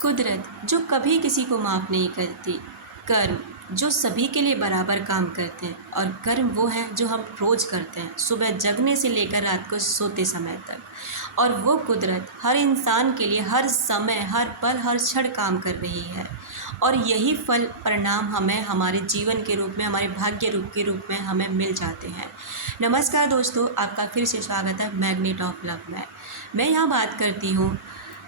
कुदरत जो कभी किसी को माफ़ नहीं करती, कर्म जो सभी के लिए बराबर काम करते हैं और कर्म वो हैं जो हम रोज़ करते हैं, सुबह जगने से लेकर रात को सोते समय तक। और वो कुदरत हर इंसान के लिए हर समय, हर पल, हर क्षण काम कर रही है और यही फल परिणाम हमें हमारे जीवन के रूप में, हमारे भाग्य रूप के रूप में हमें मिल जाते हैं। नमस्कार दोस्तों, आपका फिर से स्वागत है मैग्नेट ऑफ लव में। मैं यहाँ बात करती हूँ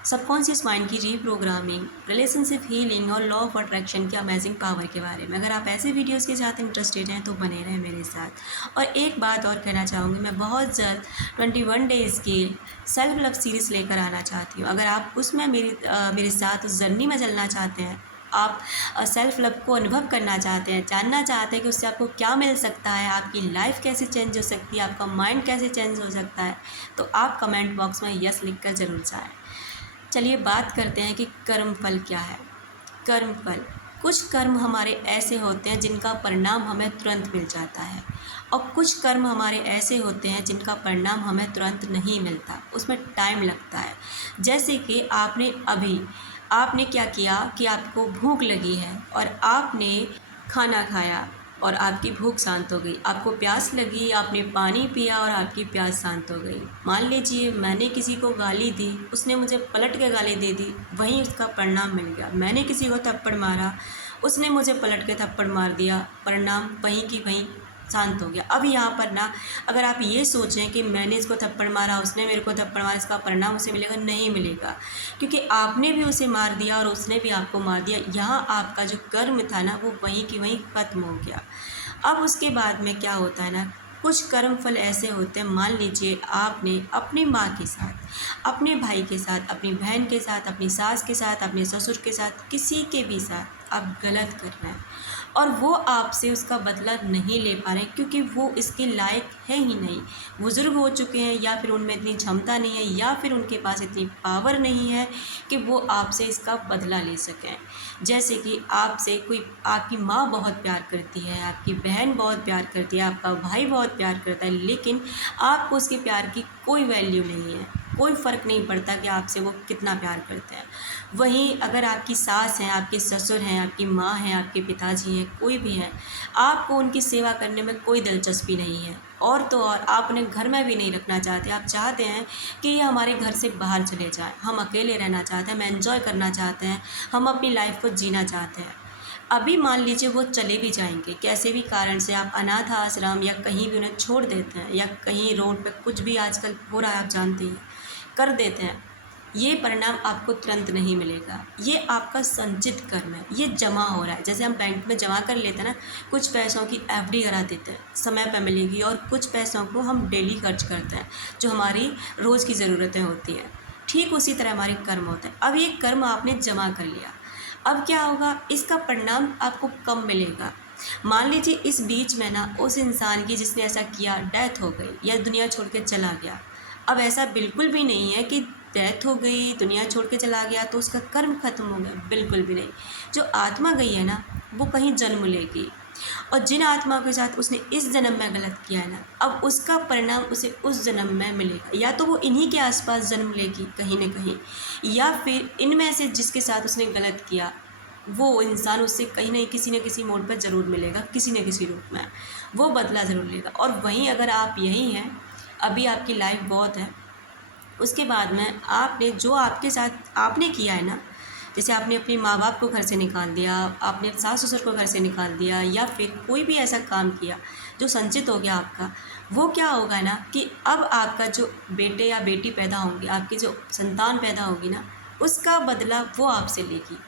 सबकॉन्शियस माइंड की रीप्रोग्रामिंग, रिलेशनशिप हीलिंग और लॉ ऑफ अट्रैक्शन की अमेजिंग पावर के बारे में। अगर आप ऐसे वीडियोस के साथ इंटरेस्टेड हैं तो बने रहें मेरे साथ। और एक बात और कहना चाहूँगी, मैं बहुत जल्द 21 डेज़ की सेल्फ लव सीरीज़ लेकर आना चाहती हूँ। अगर आप उसमें मेरे साथ उस जर्नी में चलना चाहते हैं, आप सेल्फ लव को अनुभव करना चाहते हैं, जानना चाहते हैं कि उससे आपको क्या मिल सकता है, आपकी लाइफ कैसे चेंज हो सकती है, आपका माइंड कैसे चेंज हो सकता है, तो आप कमेंट बॉक्स में यस लिख कर ज़रूर जाएँ। चलिए बात करते हैं कि कर्म फल क्या है। कर्म फल, कुछ कर्म हमारे ऐसे होते हैं जिनका परिणाम हमें तुरंत मिल जाता है और कुछ कर्म हमारे ऐसे होते हैं जिनका परिणाम हमें तुरंत नहीं मिलता, उसमें टाइम लगता है। जैसे कि आपने क्या किया कि आपको भूख लगी है और आपने खाना खाया और आपकी भूख शांत हो गई। आपको प्यास लगी, आपने पानी पिया और आपकी प्यास शांत हो गई। मान लीजिए मैंने किसी को गाली दी, उसने मुझे पलट के गाली दे दी, वहीं उसका परिणाम मिल गया। मैंने किसी को थप्पड़ मारा, उसने मुझे पलट के थप्पड़ मार दिया, परिणाम वहीं की वहीं शांत हो गया। अब यहाँ पर ना, अगर आप ये सोचें कि मैंने इसको थप्पड़ मारा, उसने मेरे को थप्पड़ मारा, इसका परिणाम उसे मिलेगा, नहीं मिलेगा, क्योंकि आपने भी उसे मार दिया और उसने भी आपको मार दिया। यहाँ आपका जो कर्म था ना, वो वहीं की वहीं ख़त्म हो गया। अब उसके बाद में क्या होता है ना, कुछ कर्म फल ऐसे होते हैं, मान लीजिए आपने अपनी माँ के साथ, अपने भाई के साथ, अपनी बहन के साथ, अपनी सास के साथ, अपने ससुर के साथ, किसी के भी साथ आप गलत कर रहे हैं और वो आपसे उसका बदला नहीं ले पा रहे क्योंकि वो इसके लायक है ही नहीं। बुज़ुर्ग हो चुके हैं या फिर उनमें इतनी क्षमता नहीं है या फिर उनके पास इतनी पावर नहीं है कि वो आपसे इसका बदला ले सकें। जैसे कि आपसे कोई, आपकी माँ बहुत प्यार करती है, आपकी बहन बहुत प्यार करती है, आपका भाई बहुत प्यार करता है, लेकिन आपको उसके प्यार की कोई वैल्यू नहीं है, कोई फ़र्क नहीं पड़ता कि आपसे वो कितना प्यार करते हैं। वहीं अगर आपकी सास हैं, आपके ससुर हैं, आपकी माँ हैं, आपके पिताजी हैं, कोई भी हैं, आपको उनकी सेवा करने में कोई दिलचस्पी नहीं है और तो और आप उन्हें घर में भी नहीं रखना चाहते। आप चाहते हैं कि ये हमारे घर से बाहर चले जाएँ, हम अकेले रहना चाहते हैं, हम एन्जॉय करना चाहते हैं, हम अपनी लाइफ को जीना चाहते हैं। अभी मान लीजिए वो चले भी जाएंगे, कैसे भी कारण से आप अनाथ आश्रम या कहीं भी उन्हें छोड़ देते हैं या कहीं रोड पे कुछ भी आजकल हो रहा है, आप जानते हैं, कर देते हैं, ये परिणाम आपको तुरंत नहीं मिलेगा। ये आपका संचित कर्म है, ये जमा हो रहा है। जैसे हम बैंक में जमा कर लेते हैं ना, कुछ पैसों की एफडी करा देते हैं, समय पर मिलेगी, और कुछ पैसों को हम डेली खर्च करते हैं जो हमारी रोज़ की ज़रूरतें होती हैं। ठीक उसी तरह हमारे कर्म होते हैं। अब ये कर्म आपने जमा कर लिया, अब क्या होगा, इसका परिणाम आपको कब मिलेगा। मान लीजिए इस बीच में ना उस इंसान की जिसने ऐसा किया डेथ हो गई या दुनिया छोड़ के चला गया। अब ऐसा बिल्कुल भी नहीं है कि डेथ हो गई, दुनिया छोड़ के चला गया तो उसका कर्म खत्म हो गया, बिल्कुल भी नहीं। जो आत्मा गई है ना, वो कहीं जन्म लेगी और जिन आत्मा के साथ उसने इस जन्म में गलत किया है ना, अब उसका परिणाम उसे उस जन्म में मिलेगा। या तो वो इन्हीं के आसपास जन्म लेगी कहीं न कहीं, या फिर इनमें से जिसके साथ उसने गलत किया वो इंसान उससे कहीं न किसी न किसी मोड़ पर ज़रूर मिलेगा, किसी न किसी रूप में वो बदला ज़रूर लेगा। और वहीं अगर आप यहीं हैं, अभी आपकी लाइफ बहुत है, उसके बाद में आपने जो आपके साथ आपने किया है ना, जैसे आपने अपने माँ बाप को घर से निकाल दिया, आपने सास ससुर को घर से निकाल दिया, या फिर कोई भी ऐसा काम किया जो संचित हो गया आपका, वो क्या होगा ना कि अब आपका जो बेटे या बेटी पैदा होंगे, आपकी जो संतान पैदा होगी ना, उसका बदला वो आपसे लेगी।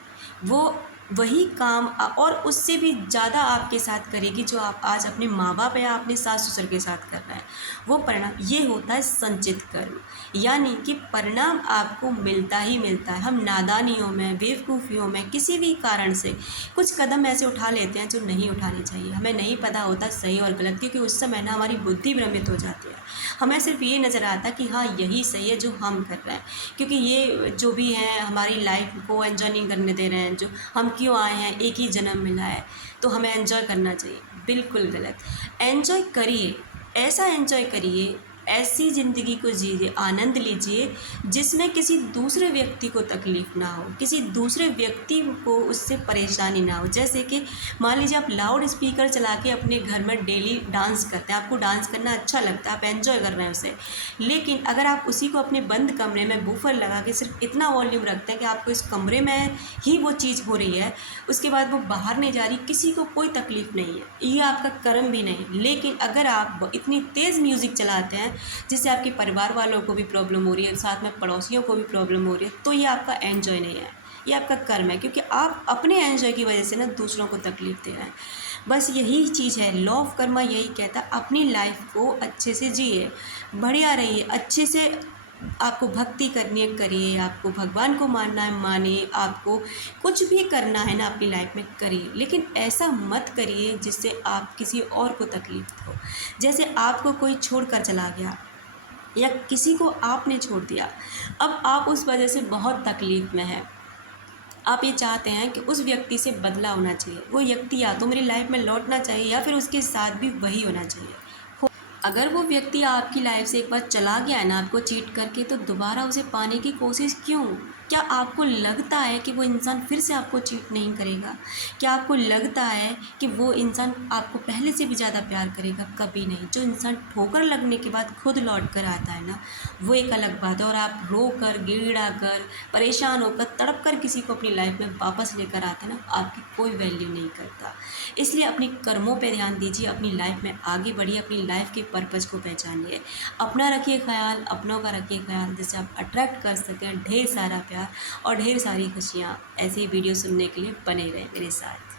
वो वही काम और उससे भी ज़्यादा आपके साथ करेगी जो आप आज अपने माँ बाप या अपने सास ससुर के साथ कर रहे हैं। वो परिणाम, ये होता है संचित कर्म, यानी कि परिणाम आपको मिलता ही मिलता है। हम नादानियों में, बेवकूफ़ियों में, किसी भी कारण से कुछ कदम ऐसे उठा लेते हैं जो नहीं उठाने चाहिए। हमें नहीं पता होता सही और गलत, क्योंकि उस समय ना हमारी बुद्धि भ्रमित हो जाती है। हमें सिर्फ ये नज़र आता कि हाँ यही सही है जो हम कर रहे हैं, क्योंकि ये जो भी है हमारी लाइफ को एंजॉय नहीं करने दे रहे हैं। जो हम क्यों आए हैं, एक ही जन्म मिला है तो हमें एंजॉय करना चाहिए, बिल्कुल गलत। एंजॉय करिए, ऐसा एंजॉय करिए ऐसी ज़िंदगी को जिए, आनंद लीजिए जिसमें किसी दूसरे व्यक्ति को तकलीफ़ ना हो, किसी दूसरे व्यक्ति को उससे परेशानी ना हो। जैसे कि मान लीजिए आप लाउड स्पीकर चला के अपने घर में डेली डांस करते हैं, आपको डांस करना अच्छा लगता है, आप एंजॉय कर रहे हैं उसे, लेकिन अगर आप उसी को अपने बंद कमरे में बूफर लगा के सिर्फ इतना वॉल्यूम रखते हैं कि आपको इस कमरे में ही वो चीज़ हो रही है, उसके बाद वो बाहर नहीं जा रही, किसी को कोई तकलीफ़ नहीं है, ये आपका कर्म भी नहीं। लेकिन अगर आप इतनी तेज़ म्यूज़िक चलाते हैं जिससे आपके परिवार वालों को भी प्रॉब्लम हो रही है, साथ में पड़ोसियों को भी प्रॉब्लम हो रही है, तो ये आपका एन्जॉय नहीं है, ये आपका कर्म है, क्योंकि आप अपने एन्जॉय की वजह से ना दूसरों को तकलीफ़ दे रहे हैं। बस यही चीज़ है, लॉ ऑफ कर्मा यही कहता है, अपनी लाइफ को अच्छे से जिए, बढ़िया रहिए, अच्छे से आपको भक्ति करनी है करिए, आपको भगवान को मानना है मानिए, आपको कुछ भी करना है ना अपनी लाइफ में करिए, लेकिन ऐसा मत करिए जिससे आप किसी और को तकलीफ़ हो। जैसे आपको कोई छोड़ कर चला गया या किसी को आपने छोड़ दिया, अब आप उस वजह से बहुत तकलीफ़ में हैं, आप ये चाहते हैं कि उस व्यक्ति से बदला होना चाहिए, वो व्यक्ति या तो मेरी लाइफ में लौटना चाहिए या फिर उसके साथ भी वही होना चाहिए। अगर वो व्यक्ति आपकी लाइफ से एक बार चला गया है ना आपको चीट करके, तो दोबारा उसे पाने की कोशिश क्यों? क्या आपको लगता है कि वो इंसान फिर से आपको चीट नहीं करेगा? क्या आपको लगता है कि वो इंसान आपको पहले से भी ज़्यादा प्यार करेगा? कभी नहीं। जो इंसान ठोकर लगने के बाद खुद लौट कर आता है ना, वो एक अलग बात है। और आप रो कर, गिड़गिड़ा कर, परेशान होकर, तड़प कर किसी को अपनी लाइफ में वापस लेकर आते हैं ना, आपकी कोई वैल्यू नहीं करता। इसलिए अपने कर्मों पे ध्यान दीजिए, अपनी लाइफ में आगे बढ़िए, अपनी लाइफ के पर्पज़ को पहचानिए। अपना रखिए ख्याल, अपनों का रखिए ख्याल, जिससे आप अट्रैक्ट कर सकें ढेर सारा प्यार और ढेर सारी खुशियाँ। ऐसे ही वीडियो सुनने के लिए बने रहें मेरे साथ।